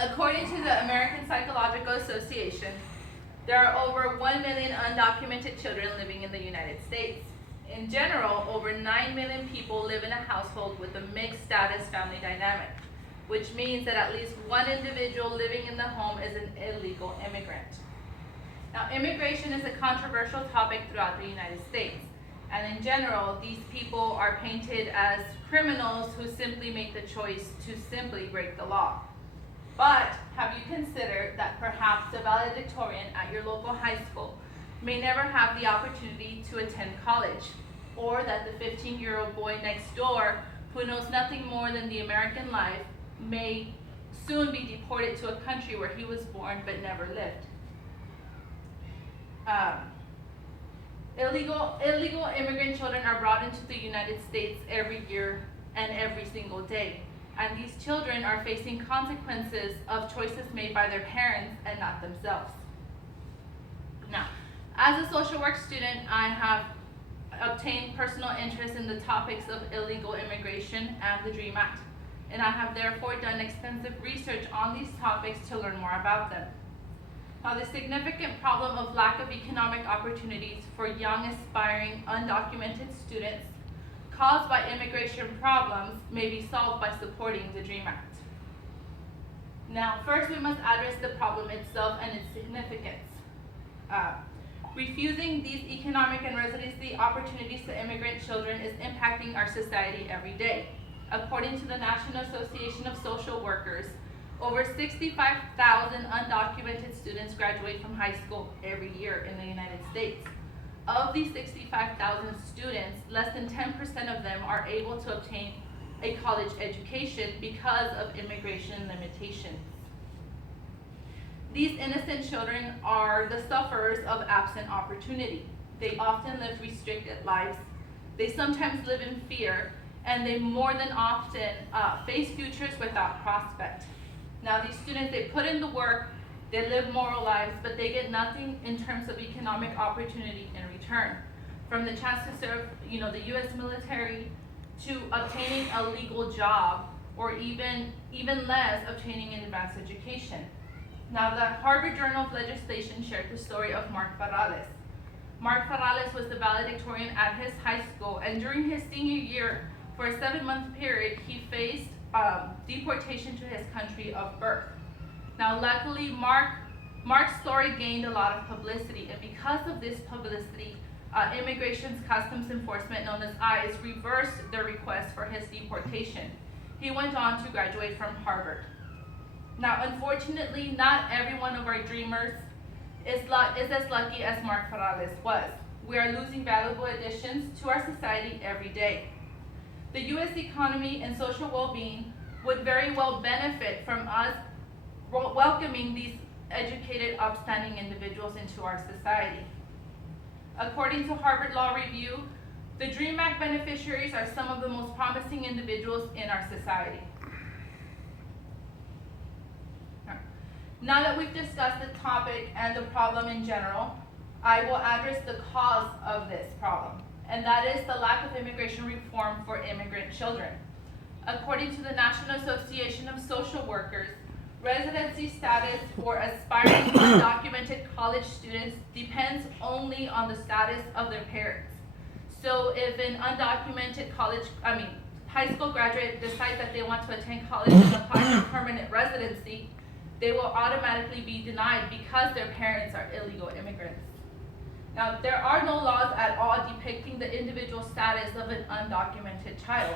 According to the American Psychological Association, there are over 1 million undocumented children living in the United States. In general, over 9 million people live in a household with a mixed status family dynamic, which means that at least one individual living in the home is an illegal immigrant. Now, immigration is a controversial topic throughout the United States, and in general, these people are painted as criminals who simply make the choice to simply break the law. But have you considered that perhaps the valedictorian at your local high school may never have the opportunity to attend college, or that the 15-year-old boy next door who knows nothing more than the American life may soon be deported to a country where he was born but never lived? Illegal immigrant children are brought into the United States every year and every single day. And these children are facing consequences of choices made by their parents and not themselves. Now, as a social work student, I have obtained personal interest in the topics of illegal immigration and the DREAM Act, and I have therefore done extensive research on these topics to learn more about them. Now, the significant problem of lack of economic opportunities for young, aspiring, undocumented students caused by immigration problems may be solved by supporting the DREAM Act. Now, first we must address the problem itself and its significance. Refusing these economic and residency opportunities to immigrant children is impacting our society every day. According to the National Association of Social Workers, over 65,000 undocumented students graduate from high school every year in the United States. Of these 65,000 students, less than 10% of them are able to obtain a college education because of immigration limitations. These innocent children are the sufferers of absent opportunity. They often live restricted lives. They sometimes live in fear, and they more than often face futures without prospect. Now, these students, they put in the work, they live moral lives, but they get nothing in terms of economic opportunity in return. From the chance to serve, the U.S. military, to obtaining a legal job, or even less, obtaining an advanced education. Now, the Harvard Journal of Legislation shared the story of Mark Parrales. Mark Parrales was the valedictorian at his high school, and during his senior year, for a 7-month period, he faced deportation to his country of birth. Now, luckily, Mark's story gained a lot of publicity, and because of this publicity, Immigration's Customs Enforcement, known as ICE, reversed their request for his deportation. He went on to graduate from Harvard. Now, unfortunately, not every one of our dreamers is as lucky as Mark Parrales was. We are losing valuable additions to our society every day. The U.S. economy and social well-being would very well benefit from us welcoming these educated, upstanding individuals into our society. According to Harvard Law Review, the DREAM Act beneficiaries are some of the most promising individuals in our society. Now that we've discussed the topic and the problem in general, I will address the cause of this problem, and that is the lack of immigration reform for immigrant children. According to the National Association of Social Workers, residency status for aspiring undocumented college students depends only on the status of their parents. So if an undocumented high school graduate decides that they want to attend college and apply for permanent residency, they will automatically be denied because their parents are illegal immigrants. Now, there are no laws at all depicting the individual status of an undocumented child.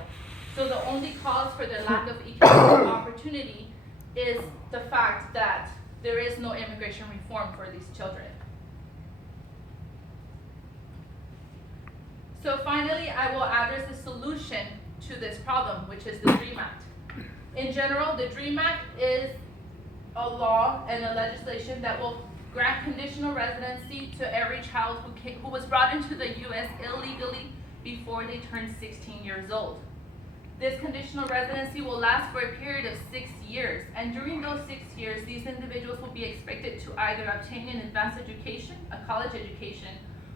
So the only cause for their lack of economic opportunity is the fact that there is no immigration reform for these children. So finally, I will address the solution to this problem, which is the DREAM Act. In general, the DREAM Act is a law and a legislation that will grant conditional residency to every child who was brought into the U.S. illegally before they turned 16 years old. This conditional residency will last for a period of 6 years, and during those 6 years, these individuals will be expected to either obtain an advanced education, a college education,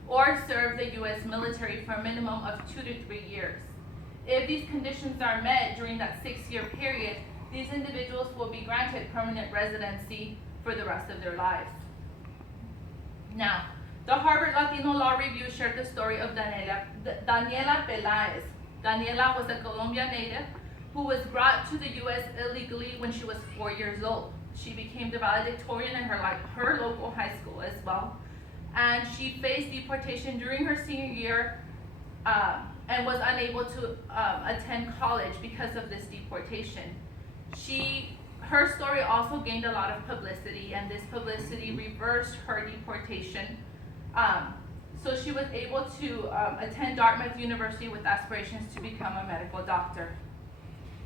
or serve the U.S. military for a minimum of 2 to 3 years. If these conditions are met during that 6-year period, these individuals will be granted permanent residency for the rest of their lives. Now, the Harvard Latino Law Review shared the story of Daniela Peláez. Daniela was a Colombian native who was brought to the U.S. illegally when she was 4 years old. She became the valedictorian in her local high school as well, and she faced deportation during her senior year and was unable to attend college because of this deportation. Her story also gained a lot of publicity, and this publicity reversed her deportation. So she was able to attend Dartmouth University with aspirations to become a medical doctor.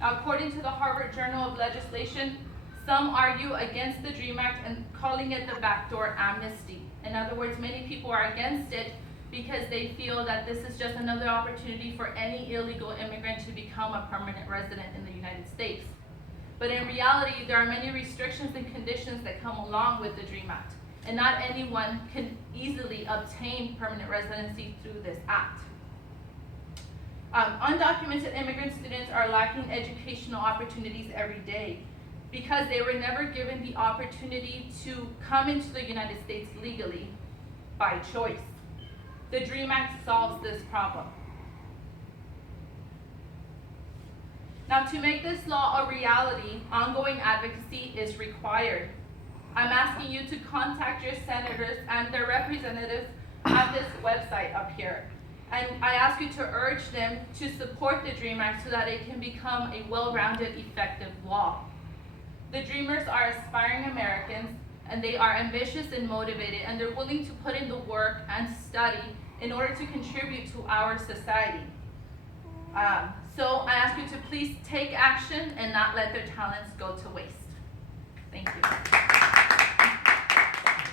Now, according to the Harvard Journal of Legislation, some argue against the DREAM Act and calling it the backdoor amnesty. In other words, many people are against it because they feel that this is just another opportunity for any illegal immigrant to become a permanent resident in the United States. But in reality, there are many restrictions and conditions that come along with the DREAM Act, and not anyone can easily obtain permanent residency through this act. Undocumented immigrant students are lacking educational opportunities every day because they were never given the opportunity to come into the United States legally by choice. The DREAM Act solves this problem. Now, to make this law a reality, ongoing advocacy is required. I'm asking you to contact your senators and their representatives at this website up here. And I ask you to urge them to support the DREAM Act so that it can become a well-rounded, effective law. The Dreamers are aspiring Americans, and they are ambitious and motivated, and they're willing to put in the work and study in order to contribute to our society. So I ask you to please take action and not let their talents go to waste. Thank you.